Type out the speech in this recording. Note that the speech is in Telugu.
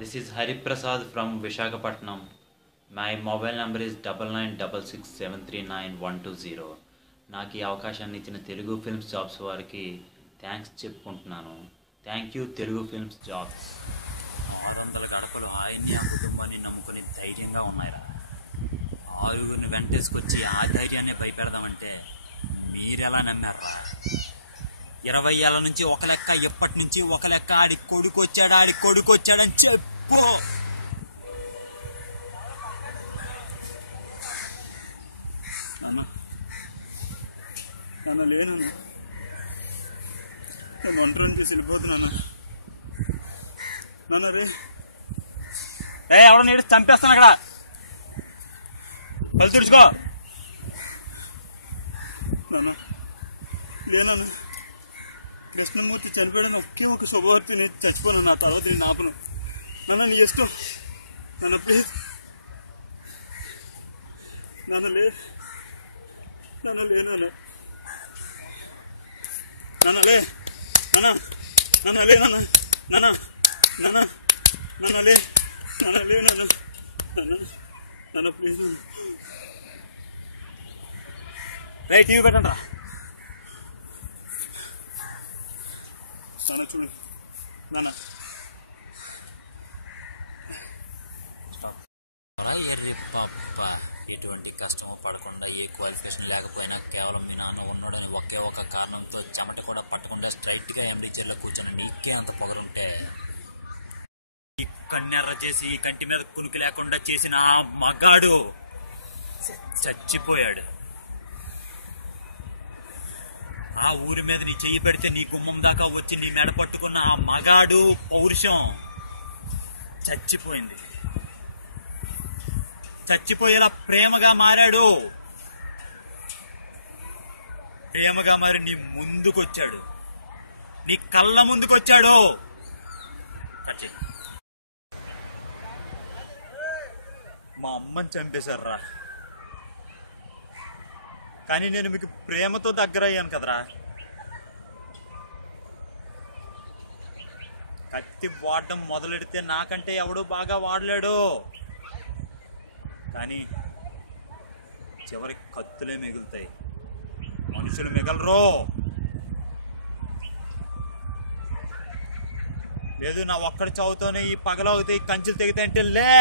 This is Hariprasad from Visakhapatnam. My mobile number is 9966739120. నాకు ఈ అవకాశాన్ని ఇచ్చిన తెలుగు ఫిల్మ్స్ జాబ్స్ వారికి థ్యాంక్స్ చెప్పుకుంటున్నాను. Thank you Telugu films jobs. 600 గడపలు ఆయన్ని ఆ కుటుంబాన్ని నమ్ముకుని ధైర్యంగా ఉన్నాయిరా. 6గురిని వెంటేసుకొచ్చి ఆ ధైర్యాన్ని భయపెడదామంటే మీరెలా నమ్మారా? 20 ఏళ్ళ నుంచి ఒక లెక్క, ఎప్పటి నుంచి ఒక లెక్క. ఆడి కొడుకు వచ్చాడని చెప్పు. నాన్న లేను, ఒంటరిని చూసి వెళ్ళిపోతున్నాను. నాన్న రే ఎవడో నీడు చంపేస్తాను అక్కడ, పళ్ళు తుడుచుకో. నాన్న లేనన్న, కృష్ణమూర్తి చనిపోయాడని ఒకే ఒక శుభవర్తి, నేను చచ్చిపోను. నా తర్వాత నేను ఆపను. నాన్న నీ ఇష్టం. నాన్న ప్లీజ్. నాన్న లే, నాన్న లేనాలే, నాన్న లే, నాన్న నాన్న లే, నాన్న నాన్న నాన్న నాన్న లే, నాన్న లే, నాన్న నాన్న నాన్న ప్లీజ్. రైట్ టీవీ పెట్టండి రా. నాన్న చూడు నాన్న. ఎటువంటి కష్టమో పడకుండా, ఏ క్వాలిఫికేషన్ లేకపోయినా, కేవలం మీ నాన్న ఉన్నాడని ఒకే ఒక కారణంతో చెమట కూడా పట్టకుండా స్ట్రైట్ గా ఎండీ చైర్లో కూర్చొని నీకే అంత పొగరుంటే, ఈ కన్నెర్ర చేసి ఈ కంటి మీద కునికి లేకుండా చేసిన ఆ మగాడు చచ్చిపోయాడు. ఆ ఊరి మీద నీ చెయ్యి పెడితే నీ గుమ్మం దాకా వచ్చి నీ మెడ పట్టుకున్న ఆ మగాడు పౌరుషం చచ్చిపోయింది. చచ్చిపోయేలా ప్రేమగా మారాడు. ప్రేమగా మారి నీ ముందుకొచ్చాడు, నీ కళ్ళ ముందుకొచ్చాడు. మా అమ్మని చంపేశారా, కానీ నేను మీకు ప్రేమతో దగ్గర అయ్యాను కదరా. కత్తి వాడడం మొదలెడితే నాకంటే ఎవడు బాగా వాడలేడు, కానీ చివరికి కత్తులే మిగులుతాయి, మనుషులు మిగలరు. లేదు నా ఒక్కడి చావుతోనే ఈ పగలవుతాయి, కంచెలు తెగితే అంటే లే.